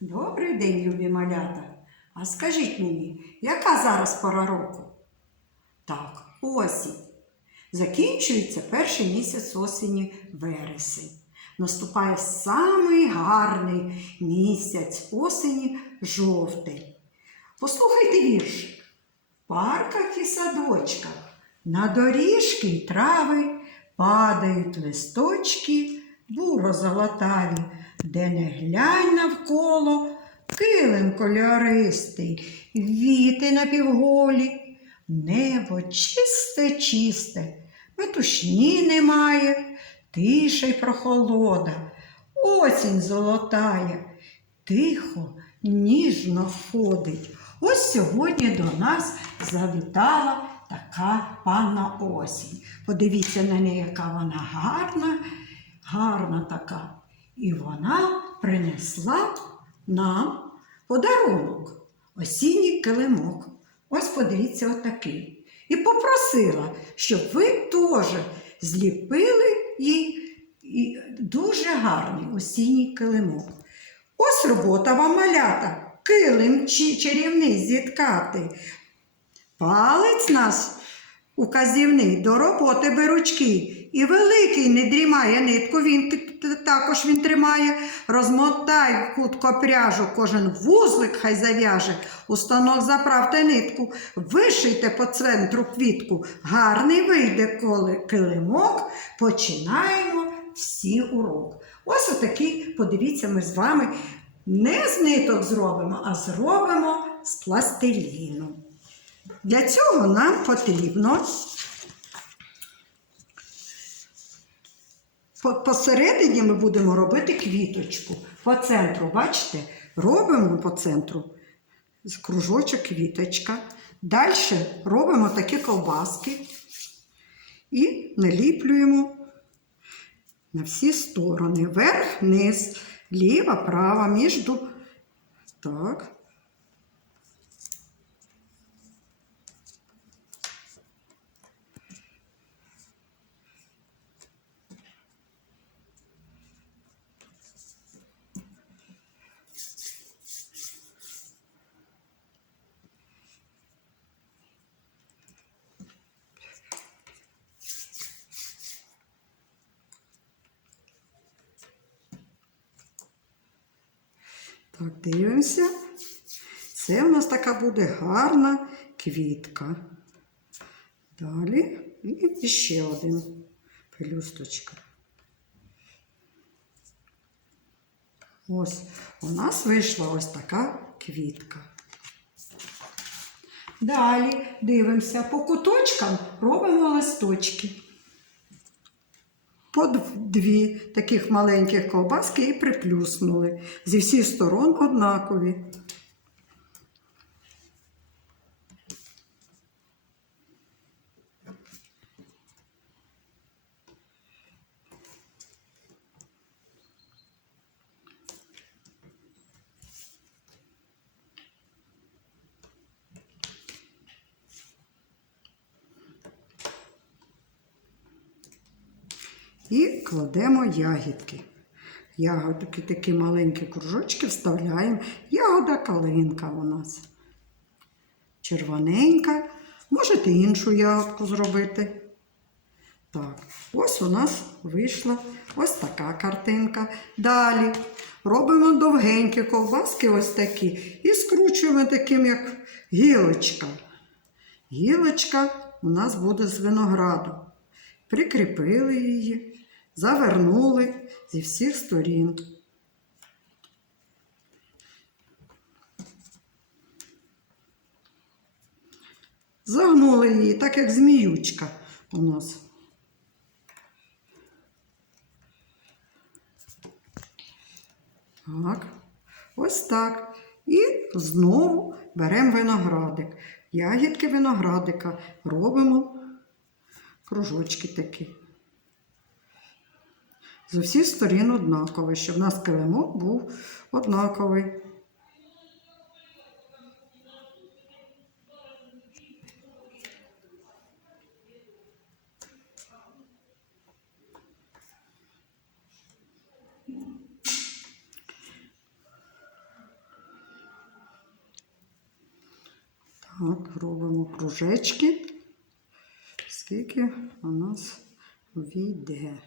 Добрий день, любі малята. А скажіть мені, яка зараз пора року? Так, осінь. Закінчується перший місяць осені вересень. Наступає самий гарний місяць осені жовтень. Послухайте вірш. В парках і садочках на доріжки й трави падають листочки буро-золотаві, де не глянь навколо килим кольористий, віти напівголі, небо чисте, чисте, метушні немає, тиша й прохолода, осінь золотає, тихо, ніжно ходить. Ось сьогодні до нас завітала така панна осінь. Подивіться на неї, яка вона гарна, гарна така. І вона принесла нам подарунок, осінній килимок. Ось подивіться отакий. І попросила, щоб ви теж зліпили їй дуже гарний осінній килимок. Ось робота вам малята. Килим чи чарівний зіткати. Палець нас указівний до роботи беручки. І великий не дрімає нитку, він також він тримає. Розмотай хутко пряжу, кожен вузлик хай зав'яже. У станок заправте нитку, вишийте по центру квітку. Гарний вийде коли килимок. Починаємо всі урок. Ось отакий, подивіться, ми з вами не з ниток зробимо, а зробимо з пластиліну. Для цього нам потрібно посередині ми будемо робити квіточку. По центру, бачите, робимо по центру кружочок квіточка. Далі робимо такі ковбаски і наліплюємо на всі сторони. Вверх, вниз, ліва, права, між. Так. Так, дивимося. Це у нас така буде гарна квітка. Далі і ще один пелюсточка. Ось у нас вийшла ось така квітка. Далі дивимося, по куточкам робимо листочки. По дві таких маленьких ковбаски і приплюснули. Зі всіх сторон однакові. І кладемо ягідки. Ягодки такі маленькі кружочки вставляємо. Ягода калинка у нас. Червоненька. Можете іншу ягодку зробити. Так, ось у нас вийшла ось така картинка. Далі робимо довгенькі ковбаски, ось такі, і скручуємо таким, як гілочка. Гілочка у нас буде з винограду. Прикріпили її, завернули зі всіх сторін. Загнули її, так як зміючка у нас. Так, ось так. І знову беремо виноградик. Ягідки виноградика робимо кружочки такі. З усіх сторін однакові, щоб в нас килимок був однаковий. Так, робимо кружечки. Скільки у нас війде.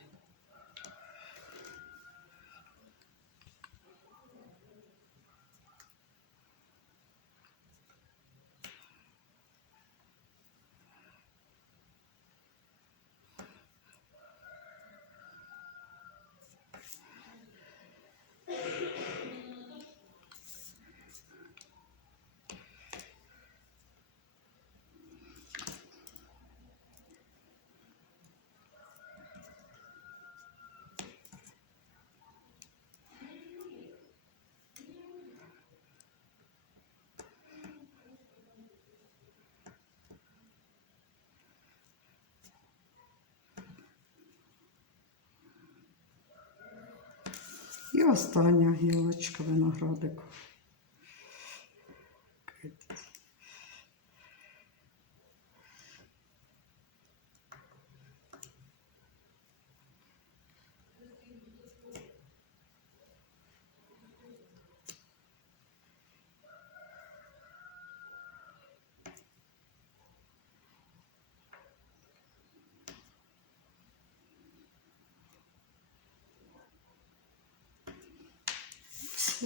І остання гілочка виноградику.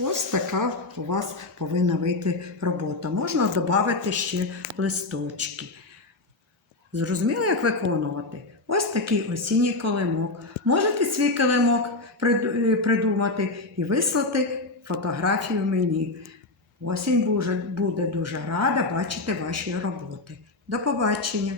Ось така у вас повинна вийти робота. Можна додати ще листочки. Зрозуміли, як виконувати? Ось такий осінній килимок. Можете свій килимок е, придумати і вислати фотографію мені. Осінь буде- буде дуже рада бачити ваші роботи. До побачення!